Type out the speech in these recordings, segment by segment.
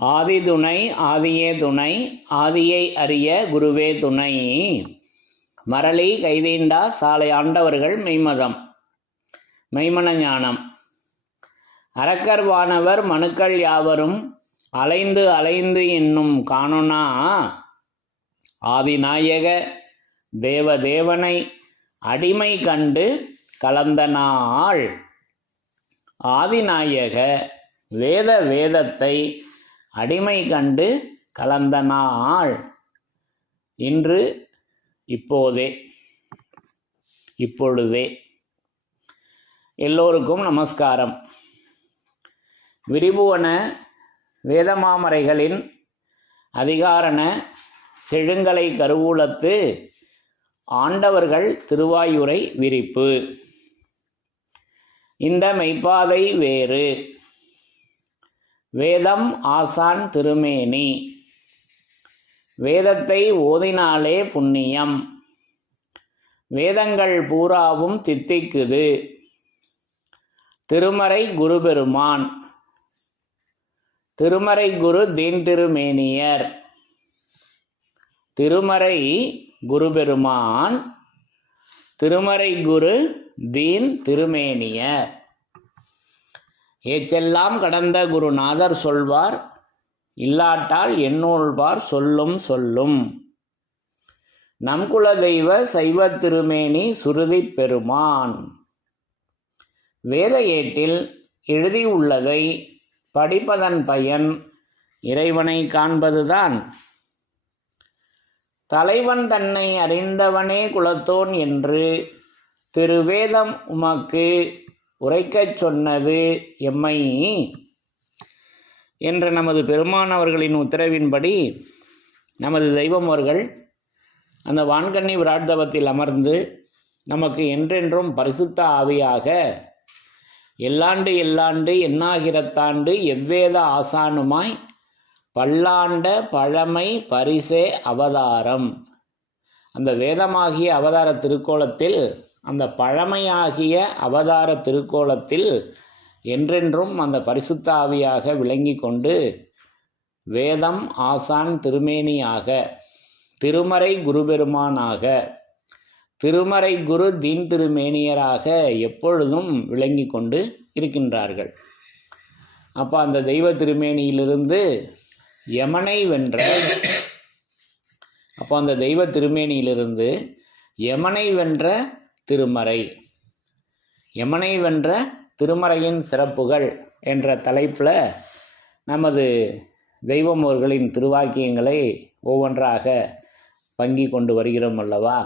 ஆதிதுணை ஆதியே துணை ஆதியை அறிய குருவே துணை. மரளி கைதீண்டா சாலை ஆண்டவர்கள் மெய்மதம் மெய்மன ஞானம். அரக்கர் வானவர் மனுக்கள் யாவரும் அலைந்து அலைந்து என்னும் காணொனா ஆதிநாயக தேவதேவனை அடிமை கண்டு கலந்த நாள். ஆதிநாயக வேதத்தை அடிமை கண்டு கலந்த நாள் இன்று, இப்பொழுதே. எல்லோருக்கும் நமஸ்காரம். விரிபுவன வேதமாமரைகளின் அதிகாரண செழுங்கலை கருவூலத்து ஆண்டவர்கள் திருவாயுரை விரிப்பு. இந்த மெய்ப்பாதை வேறு. வேதம் ஆசான் திருமேனி. வேதத்தை ஓதினாலே புண்ணியம். வேதங்கள் பூராவும் தித்திக்குது. திருமறை குருபெருமான். திருமறை குரு தீன் திருமேனியர். திருமறை குருபெருமான். திருமறை குரு தீன் திருமேனியர். ஏச்செல்லாம் கடந்த குருநாதர் சொல்வார், இல்லாட்டால் எண்ணூழ்வார் சொல்லும். நம் குல தெய்வ சைவ திருமேனி சுருதி பெருமான். வேத ஏட்டில் எழுதியுள்ளதை படிப்பதன் பயன் இறைவனை காண்பதுதான். தலைவன் தன்னை அறிந்தவனே குலத்தோன் என்று திருவேதம் உமக்கு உரைக்கச் சொன்னது எம்மை என்ற நமது பெருமான் அவர்களின் உத்தரவின்படி நமது தெய்வம் அவர்கள் அந்த வான்கண்ணி விராட்தவத்தில் அமர்ந்து நமக்கு என்றென்றும் பரிசுத்த ஆவியாக எல்லாண்டு எண்ணாயிரத்தாண்டு எவ்வேத ஆசானுமாய் பல்லாண்ட பழமை பரிசே அவதாரம். அந்த வேதமாகிய அவதார திருக்கோலத்தில், அந்த பழமையாகிய அவதார திருக்கோலத்தில் என்றென்றும் அந்த பரிசுத்த ஆவியாக விளங்கி கொண்டு வேதம் ஆசான் திருமேனியாக, திருமறை குருபெருமானாக, திருமறை குரு தீன் திருமேனியராக எப்பொழுதும் விளங்கி கொண்டு இருக்கின்றார்கள். அப்போ அந்த தெய்வ திருமேனியிலிருந்து யமனை வென்ற யமனை வென்ற திருமறை, யமனை வென்ற திருமறையின் சிறப்புகள் என்ற தலைப்பில் நமது தெய்வம் அவர்களின் திருவாக்கியங்களை ஒவ்வொன்றாக பங்கி கொண்டு வருகிறோம் அல்லவா.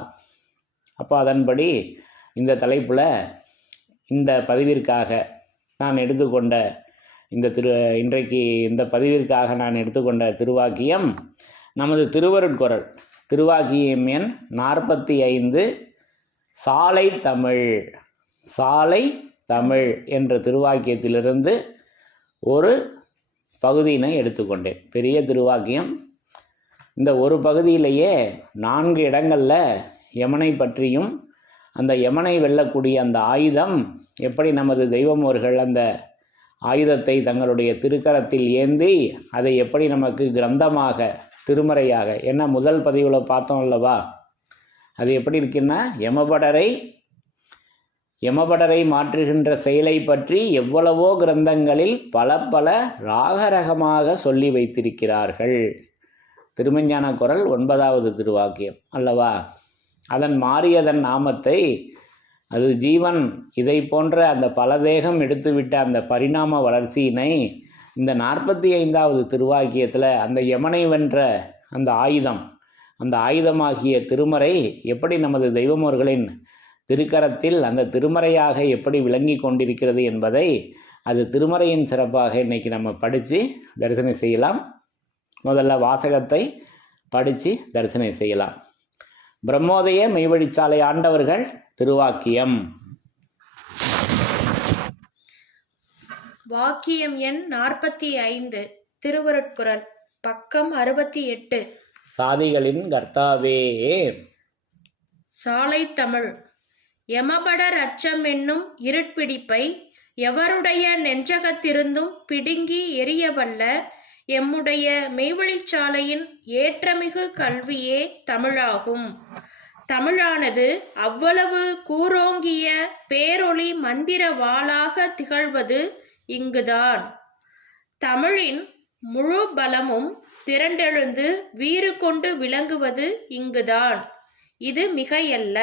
அப்போ அதன்படி இந்த தலைப்பில் இந்த பதிவிற்காக நான் எடுத்துக்கொண்ட இன்றைக்கு இந்த பதிவிற்காக நான் எடுத்துக்கொண்ட திருவாக்கியம் நமது திருவருட்குரல் திருவாக்கியம் எண் 45 சாலை தமிழ் என்ற திருவாக்கியத்திலிருந்து ஒரு பகுதியினை எடுத்துக்கொண்டேன். பெரிய திருவாக்கியம். இந்த ஒரு பகுதியிலேயே 4 இடங்களில் யமனை பற்றியும், அந்த யமனை வெல்லக்கூடிய அந்த ஆயுதம் எப்படி நமது தெய்வம் அவர்கள் அந்த ஆயுதத்தை தங்களுடைய திருக்கரத்தில் ஏந்தி அதை எப்படி நமக்கு கிரந்தமாக திருமறையாக, என்ன முதல் பதிவில் பார்த்தோம் அல்லவா, அது எப்படி இருக்குன்னா யமபடரை மாற்றுகின்ற செயலை பற்றி எவ்வளவோ கிரந்தங்களில் பல ராகரகமாக சொல்லி வைத்திருக்கிறார்கள். திருமஞான குரல் 9வது திருவாக்கியம் அல்லவா. அதன் மாறியதன் நாமத்தை, அது ஜீவன் இதை போன்ற அந்த பல தேகம் எடுத்துவிட்ட அந்த பரிணாம வளர்ச்சியினை இந்த 45வது திருவாக்கியத்தில் அந்த யமனை வென்ற அந்த ஆயுதமாகிய திருமறை எப்படி நமது தெய்வம் அவர்களின் திருக்கரத்தில் அந்த திருமறையாக எப்படி விளங்கி கொண்டிருக்கிறது என்பதை, அது திருமறையின் சிறப்பாக இன்றைக்கி நம்ம படித்து தரிசனம் செய்யலாம். முதல்ல வாசகத்தை படித்து தரிசனம் செய்யலாம். பிரம்மோதய மெய்வழிச்சாலை ஆண்டவர்கள் திருவாக்கியம். வாக்கியம் எண் 45 திருவருட்குரல் பக்கம் 68. சாதிகளின் கர்த்தாவே. சாலை தமிழ். யமபடர் அச்சம் என்னும் இருட்பிடிப்பை எவருடைய நெஞ்சகத்திருந்தும் பிடுங்கி எரியவல்ல எம்முடைய மெய்வழிச்சாலையின் ஏற்றமிகு கல்வியே தமிழாகும். தமிழானது அவ்வளவு கூரோங்கிய பேரொளி மந்திர வாளாக திகழ்வது இங்குதான். தமிழின் முழு பலமும் திரண்டெழுந்து வீறு கொண்டு விளங்குவது இங்குதான். இது மிகையல்ல.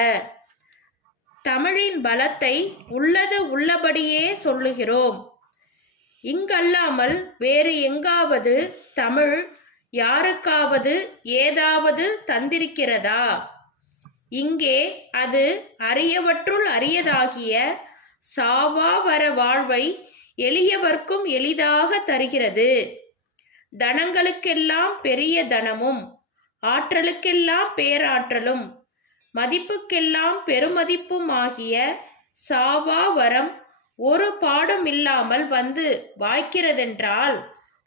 தமிழின் பலத்தை உள்ளது உள்ளபடியே சொல்லுகிறோம். இங்கல்லாமல் வேறு எங்காவது தமிழ் யாருக்காவது ஏதாவது தந்திருக்கிறதா? இங்கே அது அரியவற்றுள் அரியதாகிய சாவாவர வாழ்வை எளியவர்க்கும் எளிதாக தருகிறது. தனங்களுக்கெல்லாம் பெரிய தனமும், ஆற்றலுக்கெல்லாம் பேராற்றலும், மதிப்புக்கெல்லாம் பெருமதிப்பும் ஆகிய சாவாவரம் ஒரு பாடும் இல்லாமல் வந்து வாய்க்கிறதென்றால்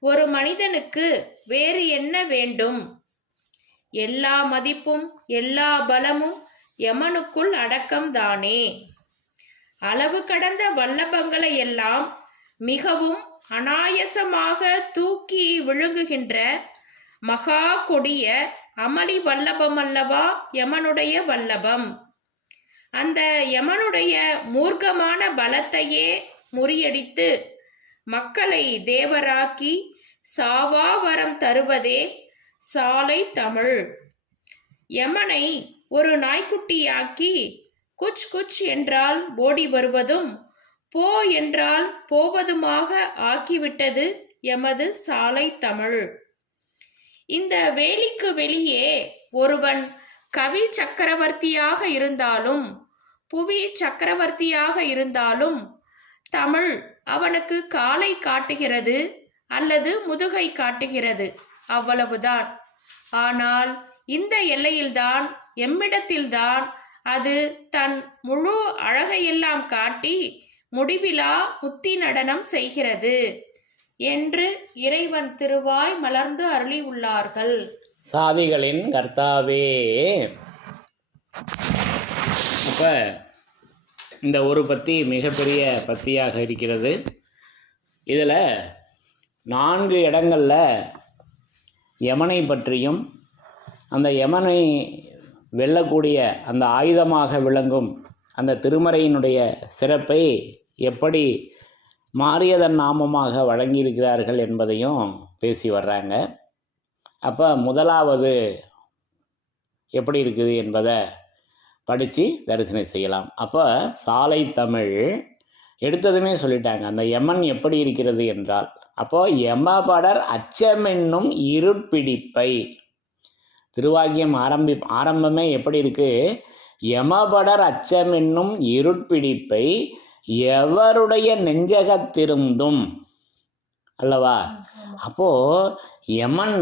ஒரு மனிதனுக்கு வேறு என்ன வேண்டும்? எல்லா மதிப்பும் எல்லா பலமும் யமனுக்குள் அடக்கம்தானே. அளவு கடந்த வல்லபங்களை எல்லாம் மிகவும் அனாயசமாக தூக்கி விழுங்குகின்ற மகா கொடிய அமளி வல்லபம் அல்லவா யமனுடைய வல்லபம். அந்த யமனுடைய மூர்க்கமான பலத்தையே முறியடித்து மக்களை தேவராக்கி சாவாவரம் தருவதே சாலை தமிழ். யமனை ஒரு நாய்க்குட்டியாக்கி குச் குச் என்றால் ஓடி வருவதும் போ என்றால் போவதுமாக ஆக்கிவிட்டது எமது சாலை தமிழ். இந்த வேலிக்கு வெளியே ஒருவன் கவி சக்கரவர்த்தியாக இருந்தாலும் புவி சக்கரவர்த்தியாக இருந்தாலும் தமிழ் அவனுக்கு காலை காட்டுகிறது அல்லது முதுகை காட்டுகிறது, அவ்வளவுதான். ஆனால் இந்த எல்லையில்தான், எம்மிடத்தில்தான் அது தன் முழு அழகையெல்லாம் காட்டி முடிவிலா முத்தி நடனம் செய்கிறது என்று இறைவன் திருவாய் மலர்ந்து அருளி உள்ளார்கள். சாதிகளின் கர்த்தாவே. அப்போ இந்த ஒரு பத்தி மிகப்பெரிய பத்தியாக இருக்கிறது. இதில் 4 இடங்களில் யமனை பற்றியும் அந்த யமனை வெல்லக்கூடிய அந்த ஆயுதமாக விளங்கும் அந்த திருமறையினுடைய சிறப்பை எப்படி மாரியதன் நாமமாக வழங்கியிருக்கிறார்கள் என்பதையும் பேசி வர்றாங்க. அப்போ முதலாவது எப்படி இருக்குது என்பதை படித்து தரிசனம் செய்யலாம். அப்போ சாலை தமிழ் எடுத்ததுமே சொல்லிட்டாங்க அந்த யமன் எப்படி இருக்கிறது என்றால், அப்போது யமபடர் அச்சமென்னும் இருட்பிடிப்பை, திருவாக்கியம் ஆரம்பமே எப்படி இருக்குது? யமபடர் அச்சமென்னும் இருட்பிடிப்பை எவருடைய நெஞ்சகத்திருந்தும் அல்லவா. அப்போது யமன்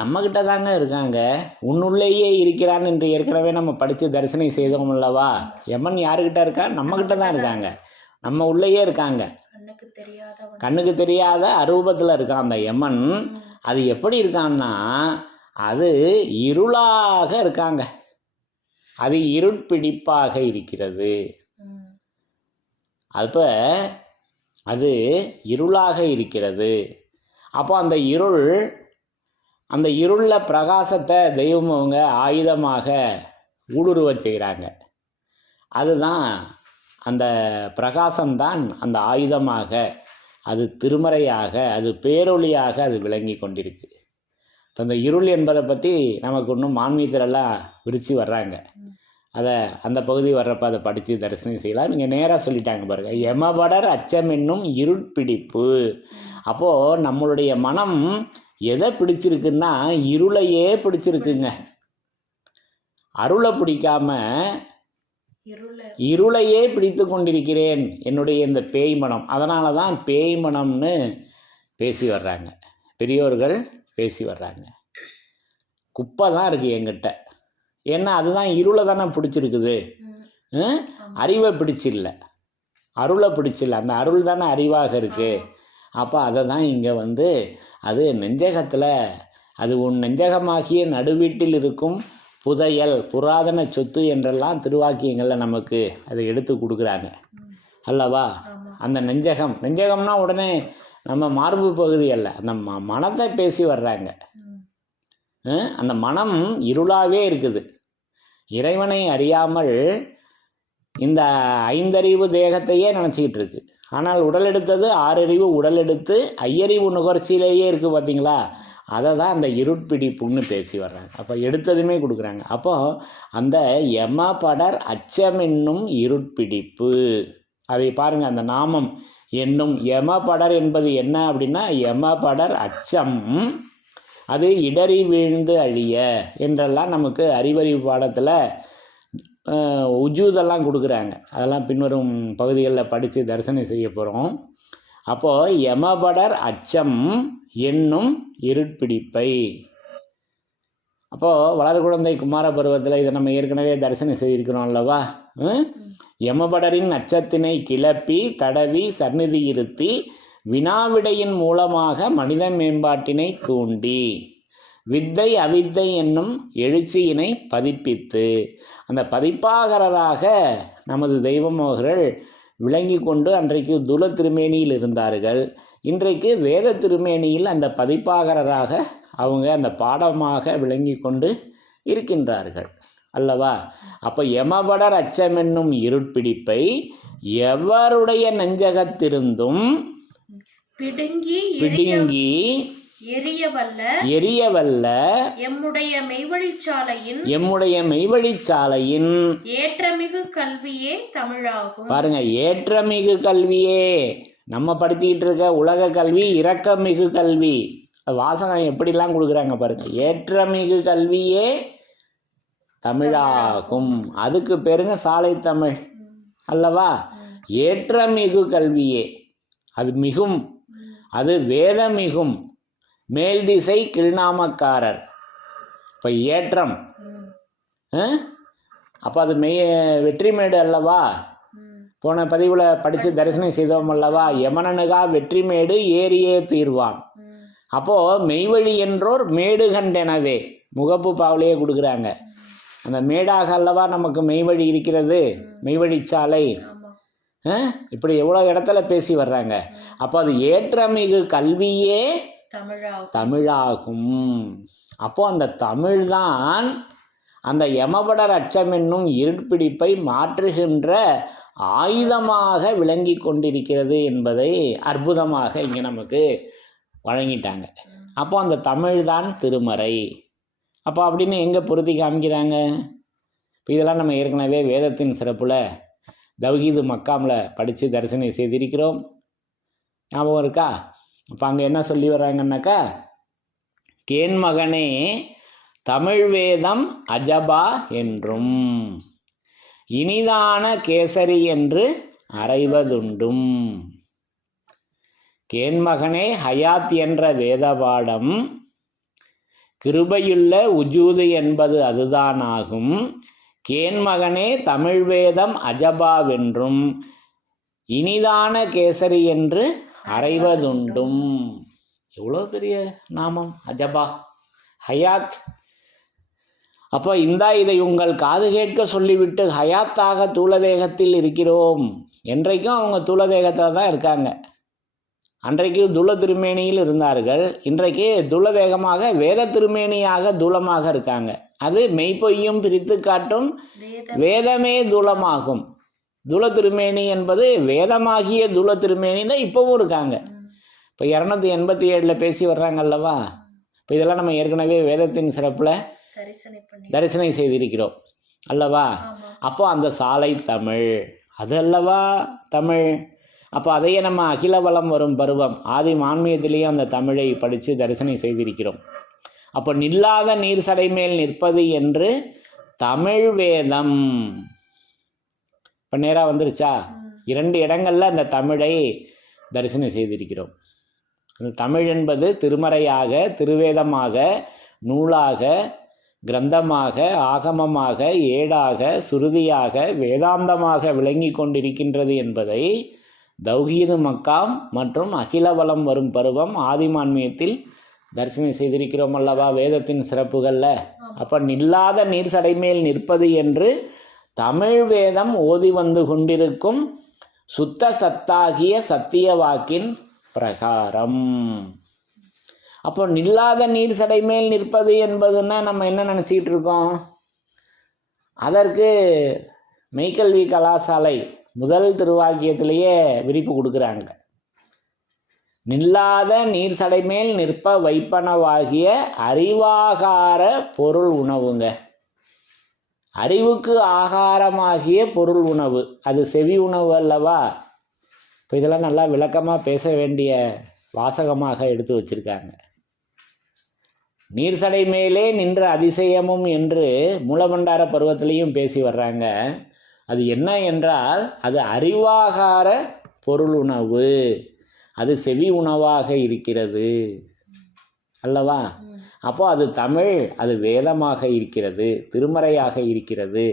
நம்மக்கிட்ட தாங்க இருக்காங்க, உன்னுள்ளேயே இருக்கிறான் என்று ஏற்கனவே நம்ம படித்து தரிசனம் செய்தோம் அல்லவா. யமன் யாருக்கிட்ட இருக்கா? நம்மக்கிட்ட தான் இருக்காங்க, நம்ம உள்ளேயே இருக்காங்க. கண்ணுக்கு தெரியாத அரூபத்தில் இருக்கான் அந்த யமன். அது எப்படி இருக்கான்னா, அது இருளாக இருக்காங்க, அது இருட்பிடிப்பாக இருக்கிறது. அப்போ அது இருளாக இருக்கிறது. அப்போ அந்த இருளில் பிரகாசத்தை தெய்வம் அவங்க ஆயுதமாக ஊடுருவ செய்கிறாங்க. அதுதான் அந்த பிரகாசம்தான் அந்த ஆயுதமாக, அது திருமறையாக, அது பேரொளியாக அது விளங்கி கொண்டிருக்கு. இப்போ அந்த இருள் என்பதை பற்றி நமக்கு இன்னும் மான்மீகத்திலெல்லாம் விரித்து வர்றாங்க. அதை அந்த பகுதி வர்றப்ப அதை படித்து தரிசனம் செய்யலாம். இங்கே நேராக சொல்லிட்டாங்க பாருங்கள், யமபடர் அச்சம் என்னும் இருட்பிடிப்பு. அப்போது நம்மளுடைய மனம் எதை பிடிச்சிருக்குன்னா இருளையே பிடிச்சிருக்குங்க. அருளை பிடிக்காம இருளையே பிடித்து கொண்டிருக்கிறேன் என்னுடைய இந்த பேய் மனம். அதனால தான் பேய் மனம்னு பேசி வர்றாங்க, பெரியோர்கள் பேசி வர்றாங்க. குப்பை தான் இருக்குது என்கிட்ட, ஏன்னா அதுதான் இருளை தானே பிடிச்சிருக்குது, அறிவை பிடிச்சில்ல, அருளை பிடிச்சில்ல. அந்த அருள் தானே அறிவாக இருக்குது. அப்போ அதை தான் இங்கே அது நெஞ்சகத்தில், அது உன் நெஞ்சகமாகிய நடுவீட்டில் இருக்கும் புதையல் புராதன சொத்து என்றெல்லாம் திருவாக்கியங்களில் நமக்கு அதை எடுத்து கொடுக்குறாங்க அல்லவா. அந்த நெஞ்சகம்னா உடனே நம்ம மார்பு பகுதி அல்ல, அந்த மனத்தை பேசி வர்றாங்க. அந்த மனம் இருளாகவே இருக்குது. இறைவனை அறியாமல் இந்த 5 அறிவு தேகத்தையே நினச்சிக்கிட்டு இருக்கு. ஆனால் உடல் எடுத்தது 6 அறிவு உடல் எடுத்து 5 அறிவு நுகர்ச்சியிலேயே இருக்குது பார்த்தீங்களா? அதை தான் அந்த இருட்பிடிப்புன்னு பேசி வர்றாங்க. அப்போ எடுத்ததுமே கொடுக்குறாங்க. அப்போது அந்த யமபடர் அச்சம் என்னும் இருட்பிடிப்பு, அதை பாருங்கள். அந்த நாமம் என்னும் யமபடர் என்பது என்ன அப்படின்னா, யமபடர் அச்சம், அது இடறி வீழ்ந்து அழிய என்றெல்லாம் நமக்கு அறிவறிவு பாடத்தில் உஜூதெல்லாம் கொடுக்குறாங்க. அதெல்லாம் பின்வரும் பகுதிகளில் படித்து தரிசனம் செய்ய போகிறோம். அப்போது யமபடர் அச்சம் என்னும் இருட்பிடிப்பை, அப்போது வளர்குழந்தை குமார பருவத்தில் இதை நம்ம ஏற்கனவே தரிசனம் செய்திருக்கிறோம் அல்லவா? யமபடரின் அச்சத்தினை கிளப்பி தடவி சந்நிதி இருத்தி வினாவிடையின் மூலமாக மனித மேம்பாட்டினை தூண்டி வித்தை அவித்தை என்னும் எழுச்சியினை பதிப்பித்து அந்த பதிப்பாகராக நமது தெய்வமோகர்கள் விளங்கி கொண்டு அன்றைக்கு துல திருமேனியில் இருந்தார்கள். இன்றைக்கு வேத திருமேனியில் அந்த பதிப்பாகராக அவங்க அந்த பாடமாக விளங்கி கொண்டு இருக்கின்றார்கள் அல்லவா? அப்போ யமபடர் அச்சம் என்னும் இருட்பிடிப்பை எவருடைய நெஞ்சகத்திருந்தும் பிடுங்கி எரியவல்ல எம்முடைய மெய்வழிச்சாலையின் ஏற்றமிகு கல்வியே தமிழாகும். பாருங்க, ஏற்றமிகு கல்வியே. நம்ம படிச்சுக்கிட்டு இருக்க உலக கல்வி இரக்கமிகு கல்வி. வாசகம் எப்படிலாம் கொடுக்குறாங்க பாருங்க. ஏற்றமிகு கல்வியே தமிழாகும். அதுக்கு பேருங்க சாலை தமிழ் அல்லவா? ஏற்றமிகு கல்வியே, அது மிகும், அது வேதமிகும், மேல் திசை கீழ்நாமக்காரர். இப்போ ஏற்றம், அப்போ அது வெற்றிமேடு அல்லவா? போன பதிவில் படித்து தரிசனம் செய்தோம் அல்லவா? யமனனுகா வெற்றிமேடு ஏறியே தீர்வான். அப்போது மெய்வழி என்றோர் மேடு கண்டெனவே முகப்பு பாவலையே கொடுக்குறாங்க. அந்த மேடாக அல்லவா நமக்கு மெய்வழி இருக்கிறது, மெய்வழிச்சாலை. இப்படி எவ்வளோ இடத்துல பேசி வர்றாங்க. அப்போ அது ஏற்றமிகு கல்வியே தமிழாகும். அப்போ அந்த தமிழ் தான் அந்த யமபடர் அச்சம் என்னும் இருட்பிடிப்பை மாற்றுகின்ற ஆயுதமாக விளங்கி கொண்டிருக்கிறது என்பதை அற்புதமாக இங்கே நமக்கு வழங்கிட்டாங்க. அப்போ அந்த தமிழ் தான் திருமறை. அப்போ அப்படின்னு எங்கே பொருத்தி காமிக்கிறாங்க? இப்போ இதெல்லாம் நம்ம ஏற்கனவே வேதத்தின் சிறப்பில் தவ்ஹீது மக்காமில் படித்து தரிசனம் செய்திருக்கிறோம். ஞாபகம் இருக்கா? அப்போ அங்கே என்ன சொல்லி வர்றாங்கன்னாக்கா, கேன்மகனே தமிழ் வேதம் அஜபா என்றும் இனிதான கேசரி என்று அறைவதுண்டும். கேன்மகனே ஹயாத் என்ற வேதபாடம், கிருபையுள்ள உஜூது என்பது அதுதான் ஆகும். கேன்மகனே தமிழ் வேதம் அஜபாவென்றும் இனிதான கேசரி என்று அறைவதுண்டும். எவ்வளோ பெரிய நாமம் அஜபா, ஹயாத். அப்போ இதை உங்கள் காது கேட்க சொல்லிவிட்டு ஹயாத்தாக தூளதேகத்தில் இருக்கிறோம். என்றைக்கும் அவங்க தூளதேகத்தில் தான் இருக்காங்க. அன்றைக்கு துல திருமேனியில் இருந்தார்கள். இன்றைக்கு துலதேகமாக வேத திருமேனியாக தூலமாக இருக்காங்க. அது மெய்ப்பொய்யும் பிரித்து காட்டும் வேதமே தூலமாகும். துல திருமேனி என்பது வேதமாகிய துல திருமேனியில் இப்போவும் இருக்காங்க. இப்போ 287 பேசி வர்றாங்க அல்லவா? இப்போ இதெல்லாம் நம்ம ஏற்கனவே வேதத்தின் சிறப்பில் தரிசனம் செய்திருக்கிறோம் அல்லவா? அப்போ அந்த சாலை தமிழ் அது அல்லவா தமிழ். அப்போ அதையே நம்ம அகில வளம் வரும் பருவம் ஆதி மான்மியத்திலேயும் அந்த தமிழை படித்து தரிசனம் செய்திருக்கிறோம். அப்போ நில்லாத நீர் சடை மேல் நிற்பது என்று தமிழ் வேதம். இப்போ நேராக வந்துருச்சா? 2 இடங்களில் அந்த தமிழை தரிசனம் செய்திருக்கிறோம். அந்த தமிழ் என்பது திருமறையாக, திருவேதமாக, நூலாக, கிரந்தமாக, ஆகமமாக, ஏடாக, சுருதியாக, வேதாந்தமாக விளங்கி கொண்டிருக்கின்றது என்பதை தவ்ஹீது மக்காம் மற்றும் அகில வளம் வரும் பருவம் ஆதிமான்மியத்தில் தரிசனம் செய்திருக்கிறோம் அல்லவா வேதத்தின் சிறப்புகளில். அப்போ நில்லாத நீர் சடை மேல் நிற்பது என்று தமிழ் வேதம் ஓதி வந்து கொண்டிருக்கும் சுத்த சத்தாகிய சத்திய வாக்கின் பிரகாரம். அப்போ நில்லாத நீர் சடை மேல் நிற்பது என்பதுன்னா நம்ம என்ன நினச்சிக்கிட்டு இருக்கோம்? அதற்கு மெய்க்கல்வி கலாசாலை முதல் திருவாக்கியத்திலேயே விரிப்பு கொடுக்குறாங்க. நில்லாத நீர் சடை மேல் நிற்ப வைப்பனவாகிய அறிவாகார பொருள் உணவுங்க. அறிவுக்கு ஆகாரமாகிய பொருள் உணவு, அது செவி உணவு அல்லவா? இப்போ இதெல்லாம் நல்லா விளக்கமாக பேச வேண்டிய வாசகமாக எடுத்து வச்சுருக்காங்க. நீர் சடை மேலே நின்ற அதிசயமும் என்று மூலபண்டார பருவத்திலையும் பேசி வர்றாங்க. அது என்ன என்றால் அது அறிவாகார பொருள் உணவு, அது செவி உணவாக இருக்கிறது அல்லவா? அப்போ அது தமிழ், அது வேதமாக இருக்கிறது, திருமறையாக இருக்கிறது.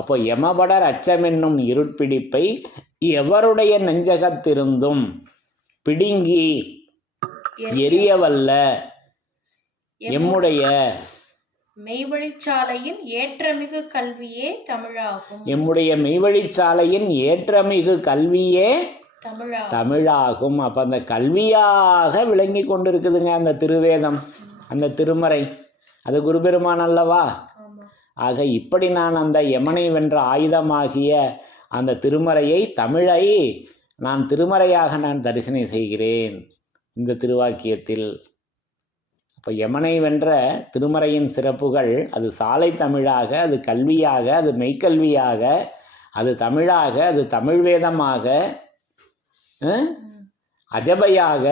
அப்போ எமபடர் அச்சமென்னும் இருட்பிடிப்பை எவருடைய நெஞ்சகத்திருந்தும் பிடுங்கி எரியவல்ல எம்முடைய மெய்வழிச்சாலையின் ஏற்றமிகு கல்வியே தமிழாகும். எம்முடைய மெய்வழிச்சாலையின் ஏற்றமிகு கல்வியே தமிழாகும். அப்போ அந்த கல்வியாக விளங்கி கொண்டிருக்குதுங்க அந்த திருவேதம், அந்த திருமறை, அது குருபெருமான் அல்லவா? ஆக இப்படி நான் அந்த யமனை வென்ற ஆயுதமாகிய அந்த திருமறையை, தமிழை நான் திருமறையாக நான் தரிசனம் செய்கிறேன் இந்த திருவாக்கியத்தில். அப்போ யமனை வென்ற திருமறையின் சிறப்புகள், அது சாலை தமிழாக, அது கல்வியாக, அது மெய்க்கல்வியாக, அது தமிழாக, அது தமிழ் வேதமாக, அஜபையாக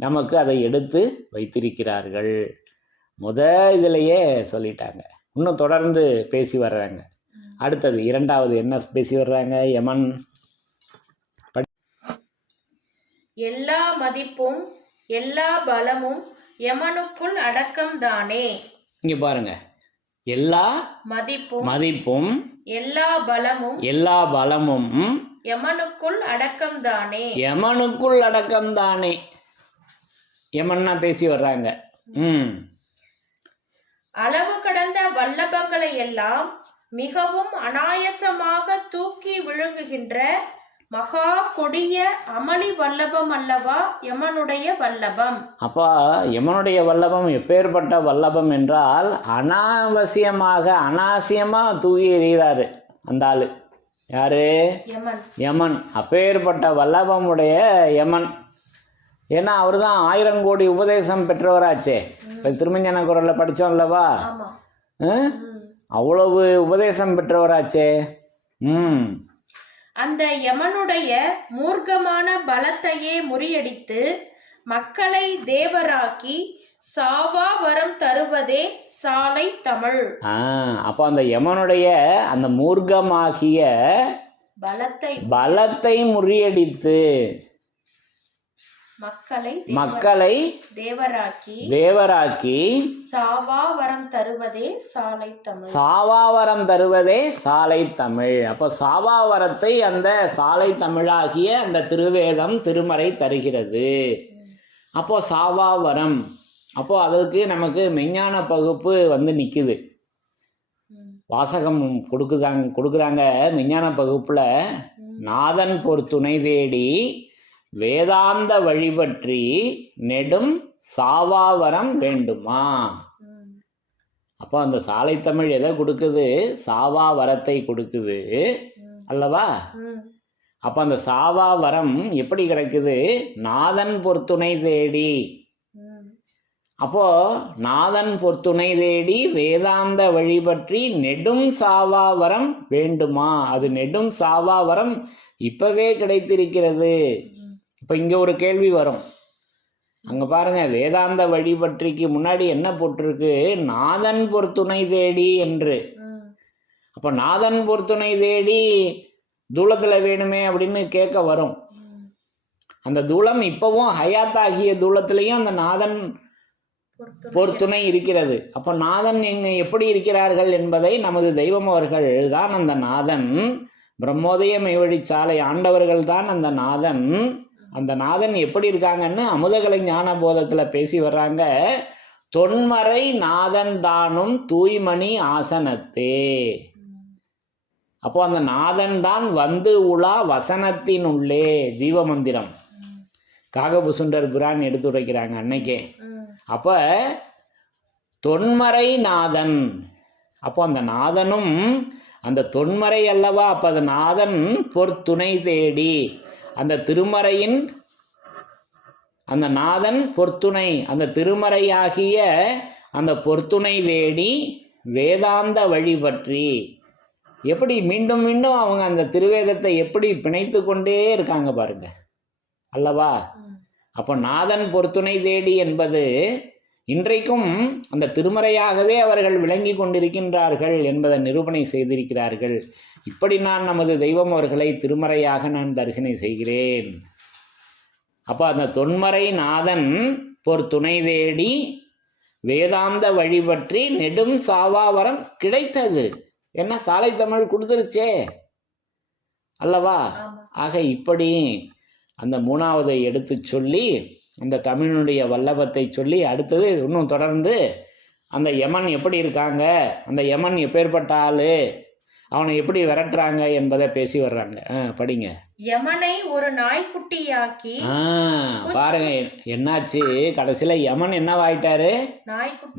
நமக்கு அதை எடுத்து வைத்திருக்கிறார்கள். இதிலேயே சொல்லிட்டாங்க. இன்னும் தொடர்ந்து பேசி வர்றாங்க. அடுத்தது இரண்டாவது என்ன பேசி வர்றாங்க? யமன் எல்லா மதிப்பும் எல்லா பலமும் யமனுக்குள் அடக்கம் தானே. இங்க பாருங்க, எல்லா மதிப்பும் எல்லா பலமும் யமனுக்குள் அடக்கம் தானே. யமனுக்குள் அடக்கம் தானே. யமன்னா பேசி வர்றாங்க. அளவு கடந்த வல்லபங்களை எல்லாம் மிகவும் அனாயசமாக தூக்கி விழுங்குகின்ற மகா கொடிய அமளி வல்லபம் அல்லவா யமனுடைய வல்லபம். அப்போ யமனுடைய வல்லபம் எப்பேற்பட்ட வல்லபம் என்றால் அனாவசியமாக அனாவசியமாக தூக்கி எறிகிறாரு அந்த ஆளு. யாரு? யமன். அப்பேற்பட்ட வல்லபமுடைய யமன். ஏன்னா அவர் தான் 1000 கோடி உபதேசம் பெற்றவராச்சே. இப்போ திருமஞ்சன குரலில் படித்தோம் அல்லவா? அவ்வளவு உபதேசம் பெற்றவராச்சே. அந்த யமனுடைய மூர்க்கமான பலத்தையே முறியடித்து மக்களை தேவராக்கி சாவா வரம் தருவதே சாலை தமிழ். அப்போ அந்த யமனுடைய அந்த மூர்க்கமாகிய பலத்தை முறியடித்து மக்களை தேவராக்கி சாவாவரம் தருவதே சாலை தமிழ். சாவாவரம் தருவதே சாலை தமிழ். அப்போ சாவாவரத்தை அந்த சாலை தமிழாகிய அந்த திருவேதம் திருமறை தருகிறது. அப்போ சாவாவரம், அப்போ அதுக்கு நமக்கு மெஞ்ஞான பகுப்பு வந்து நிற்குது. வாசகம் கொடுக்குறாங்க மெஞ்ஞான பகுப்பில். நாதன் போர் துணை தேடி வேதாந்த வழிபற்றி நெடும் சாவாவரம் வேண்டுமா. அப்போ அந்த சாலை தமிழ் எதை கொடுக்குது? சாவாவரத்தை கொடுக்குது அல்லவா? அப்போ அந்த சாவாவரம் எப்படி கிடைக்குது? நாதன் பொறுத்துணை தேடி. அப்போ நாதன் பொறுத்துணை தேடி வேதாந்த வழிபற்றி நெடும் சாவாவரம் வேண்டுமா. அது நெடும் சாவாவரம் இப்பவே கிடைத்திருக்கிறது. இப்போ இங்கே ஒரு கேள்வி வரும். அங்கே பாருங்கள், வேதாந்த வழிபற்றிக்கு முன்னாடி என்ன போட்டிருக்கு? நாதன் பொறுத்துணை தேடி என்று. அப்போ நாதன் பொறுத்துணை தேடி தூளத்தில் வேணுமே அப்படின்னு கேட்க வரும். அந்த தூளம் இப்போவும் ஹயாத்தாகிய தூளத்திலையும் அந்த நாதன் பொறுத்துணை இருக்கிறது. அப்போ நாதன் எப்படி இருக்கிறார்கள் என்பதை நமது தெய்வம் அவர்கள் தான் அந்த நாதன். பிரம்மோதய மெய்வழி சாலை ஆண்டவர்கள் தான் அந்த நாதன். அந்த நாதன் எப்படி இருக்காங்கன்னு அமுதகலை ஞான போதத்தில் பேசி வர்றாங்க. தொன்மறை நாதன் தானும் தூய்மணி ஆசனத்தே. அப்போ அந்த நாதன் தான் வந்து உலா வசனத்தின் உள்ளே. ஜீவமந்திரம் காகபுசுண்டர் பிரான் எடுத்துரைக்கிறாங்க அன்னைக்கே. ம். அப்போ தொன்மறை நாதன், அப்போ அந்த நாதனும் அந்த தொன்மறை அல்லவா, அப்போ அந்த நாதன் பொற்துணை தேடி அந்த திருமறையின் அந்த நாதன் பொற்துணை அந்த திருமறையாகிய அந்த பொற்துணை தேடி வேதாந்த வழி பற்றி எப்படி மீண்டும் மீண்டும் அவங்க அந்த திருவேதத்தை எப்படி பிணைத்து கொண்டே இருக்காங்க பாருங்க அல்லவா. அப்போ நாதன் பொற்துணை தேடி என்பது இன்றைக்கும் அந்த திருமறையாகவே அவர்கள் விளங்கி கொண்டிருக்கின்றார்கள் என்பதை நிரூபணை செய்திருக்கிறார்கள். இப்படி நான் நமது தெய்வம் அவர்களை திருமறையாக நான் தரிசனை செய்கிறேன். அப்போ அந்த தொன்மறை நாதன் பொற்துணை தேடி வேதாந்த வழி பற்றி நெடும் சாவாவரம் கிடைத்தது. என்ன சாலை தமிழ் கொடுத்துருச்சே அல்லவா. ஆக இப்படி அந்த மூணாவதை எடுத்து சொல்லி அந்த தமிழினுடைய வல்லபத்தை சொல்லி அடுத்தது இன்னும் தொடர்ந்து அந்த யமன் எப்படி இருக்காங்க, அந்த யமன் எப்பேற்பட்ட ஆளு, அவனை எப்படி விரட்டுறாங்க என்பதை பேசி வர்றாங்க. படிங்க. யமனை ஒரு நாய்க்குட்டியாக்கி பாருங்க என்னாச்சு, கடைசியில் யமன் என்னவாயிட்டாரு,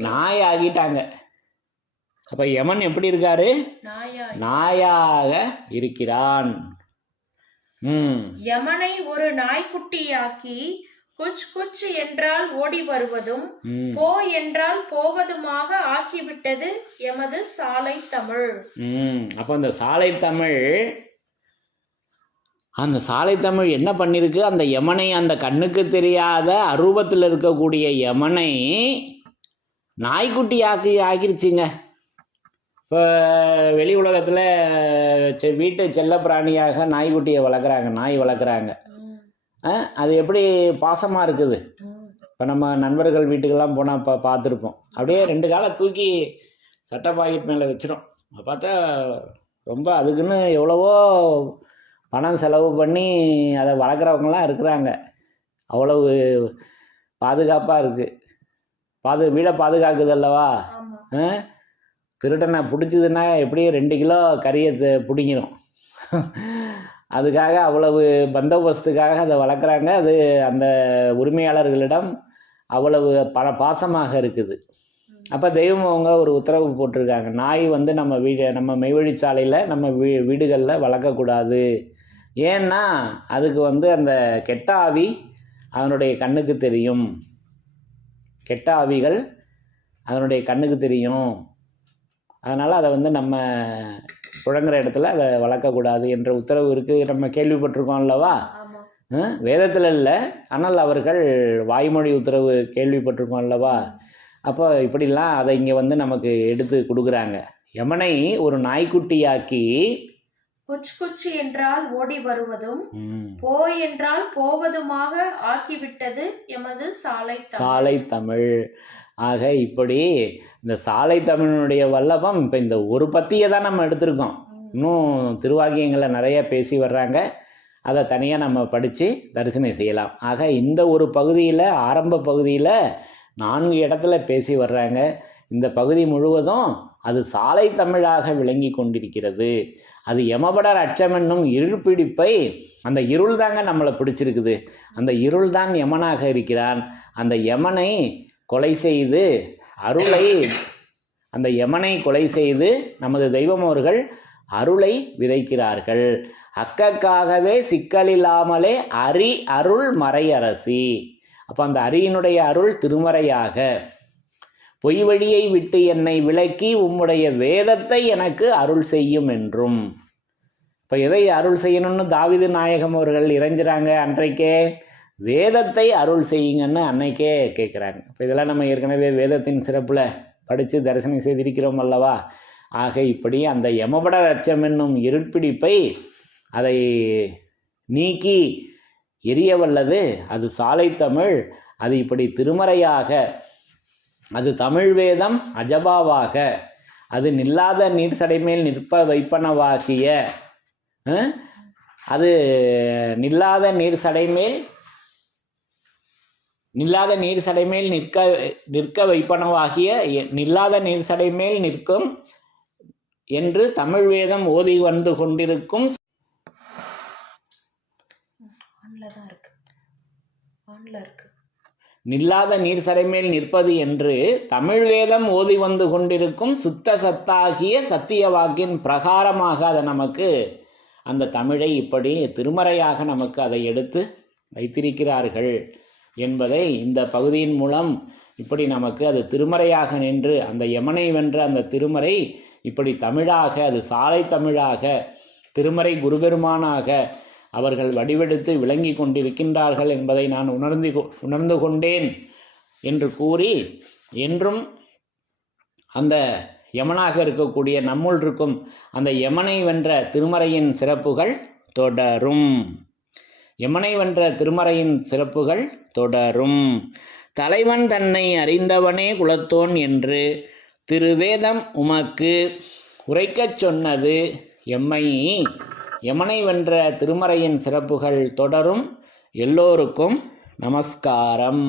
நாய் ஆகிட்டாங்க. அப்ப யமன் எப்படி இருக்காரு, நாயாக இருக்கிறான். யமனை ஒரு நாய்க்குட்டியாக்கி குச் குச் என்றால் ஓடி வருவதும் போ என்றால் போவதுமாக ஆக்கிவிட்டது எமது சாலை தமிழ். அப்ப அந்த சாலை தமிழ், அந்த சாலை தமிழ் என்ன பண்ணிருக்கு, அந்த யமனை, அந்த கண்ணுக்கு தெரியாத அரூபத்தில் இருக்கக்கூடிய யமனை நாய்க்குட்டி ஆக்கிருச்சுங்க. இப்போ வெளி உலகத்தில் வீட்டு செல்ல பிராணியாக நாய்க்குட்டியை வளர்க்குறாங்க, நாய் வளர்க்குறாங்க. அது எப்படி பாசமாக இருக்குது. இப்போ நம்ம நண்பர்கள் வீட்டுக்கெல்லாம் போனால் பார்த்துருப்போம், அப்படியே 2 காலை தூக்கி சட்டை பாக்கெட் மேலே வச்சிடும். பார்த்தா ரொம்ப அதுக்குன்னு எவ்வளவோ பணம் செலவு பண்ணி அதை வளர்க்குறவங்களாம் இருக்கிறாங்க. அவ்வளவு பாதுகாப்பாக இருக்குது, வீடை பாதுகாக்குது அல்லவா. திருடனை பிடிச்சதுன்னா எப்படியும் 2 கிலோ கறியை பிடிங்கிடும். அதுக்காக அவ்வளவு பந்தோபஸ்துக்காக அதை வளர்க்குறாங்க. அது அந்த உரிமையாளர்களிடம் அவ்வளவு பாசமாக இருக்குது. அப்போ தெய்வம் அவங்க ஒரு உத்தரவு போட்டிருக்காங்க, நாய் நம்ம மெய்வழிச்சாலையில் நம்ம வீடுகளில் வளர்க்கக்கூடாது. ஏன்னா அதுக்கு அந்த கெட்ட ஆவி அதனுடைய கண்ணுக்கு தெரியும், கெட்ட ஆவிகள் அதனுடைய கண்ணுக்கு தெரியும். அதனால் அதை நம்ம புழங்குற இடத்துல அதை வளர்க்கக்கூடாது என்ற உத்தரவு இருக்குது. நம்ம கேள்விப்பட்டிருக்கோம் அல்லவா, வேதத்தில் இல்லை, ஆனால் அவர்கள் வாய்மொழி உத்தரவு கேள்விப்பட்டிருக்கோம் அல்லவா. அப்போ இப்படிலாம் அதை இங்கே நமக்கு எடுத்து கொடுக்குறாங்க. யமனை ஒரு நாய்க்குட்டியாக்கி குச் குச் என்றால் ஓடி வருவதும் போ என்றால் போவதுமாக ஆக்கிவிட்டது எமது சாலை தமிழ். ஆக இப்படி இந்த சாலை தமிழனுடைய வல்லபம் இப்போ இந்த ஒரு பத்தியை தான் நம்ம எடுத்திருக்கோம். இன்னும் திருவாக்கியங்களை நிறைய பேசி வர்றாங்க, அதை தனியாக நம்ம படித்து தரிசனை செய்யலாம். ஆக இந்த ஒரு பகுதியில், ஆரம்ப பகுதியில் 4 இடத்துல பேசி வர்றாங்க. இந்த பகுதி முழுவதும் அது சாலை தமிழாக விளங்கி கொண்டிருக்கிறது. அது யமபடர் அச்சம் என்னும் இருள்பிடிப்பை, அந்த இருள் தாங்க நம்மளை பிடிச்சிருக்குது, அந்த இருள் தான் யமனாக இருக்கிறான். அந்த யமனை கொலை செய்து அருளை, அந்த யமனை கொலை செய்து நமது தெய்வம் அவர்கள் அருளை விதைக்கிறார்கள். அக்கக்காகவே சிக்கலில்லாமலே அருள் மறையரசி. அப்போ அந்த அரியினுடைய அருள் திருமறையாக, பொய் வழியை விட்டு என்னை விலக்கி உம்முடைய வேதத்தை எனக்கு அருள் செய்யும் என்றும். இப்போ எதை அருள் செய்யணும்னு தாவீது நாயகம் அவர்கள் இறைஞ்சுறாங்க அன்றைக்கே, வேதத்தை அருள் செய்யுங்கன்னு அன்னைக்கே கேட்குறாங்க. இப்போ இதெல்லாம் நம்ம ஏற்கனவே வேதத்தின் சிறப்பில் படித்து தரிசனம் செய்திருக்கிறோம் அல்லவா. ஆக இப்படி அந்த யமபட அச்சம் என்னும் இருட்பிடிப்பை அதை நீக்கி எரிய வல்லது அது சாலை தமிழ். அது இப்படி திருமறையாக, அது தமிழ் வேதம் அஜபாவாக, அது நில்லாத நீர் சடைமேல் நிற்ப வைப்பனவாகிய, அது நில்லாத நீர் சடைமேல் நிற்க வைப்பனவாகிய, நில்லாத நீர் சடைமேல் நிற்கும் என்று தமிழ் வேதம் ஓதி வந்து கொண்டிருக்கும். ஒன்றில் இருக்கு. நில்லாத நீர் சடைமேல் நிற்பது என்று தமிழ் வேதம் ஓதி வந்து கொண்டிருக்கும் சுத்த சத்தாகிய சத்திய வாக்கின் பிரகாரமாக அதை நமக்கு அந்த தமிழை இப்படி திருமறையாக நமக்கு அதை எடுத்து வைத்திருக்கிறார்கள் என்பதை இந்த பகுதியின் மூலம் இப்படி நமக்கு அது திருமறையாக நின்று அந்த யமனை வென்ற அந்த திருமறை இப்படி தமிழாக அது சாலை தமிழாக திருமறை குருபெருமானாக அவர்கள் வடிவெடுத்து விளங்கி கொண்டிருக்கின்றார்கள் என்பதை நான் உணர்ந்து கொண்டேன் என்று கூறி, என்றும் அந்த யமனாக இருக்கக்கூடிய நம்முள் இருக்கும் அந்த யமனை வென்ற திருமறையின் சிறப்புகள் தொடரும். யமனை வென்ற திருமறையின் சிறப்புகள் தொடரும். தலைவன் தன்னை அறிந்தவனே குலத்தோன் என்று திருவேதம் உமக்கு உரைக்கச் சொன்னது எம்மை. யமனை வென்ற திருமறையின் சிறப்புகள் தொடரும். எல்லோருக்கும் நமஸ்காரம்.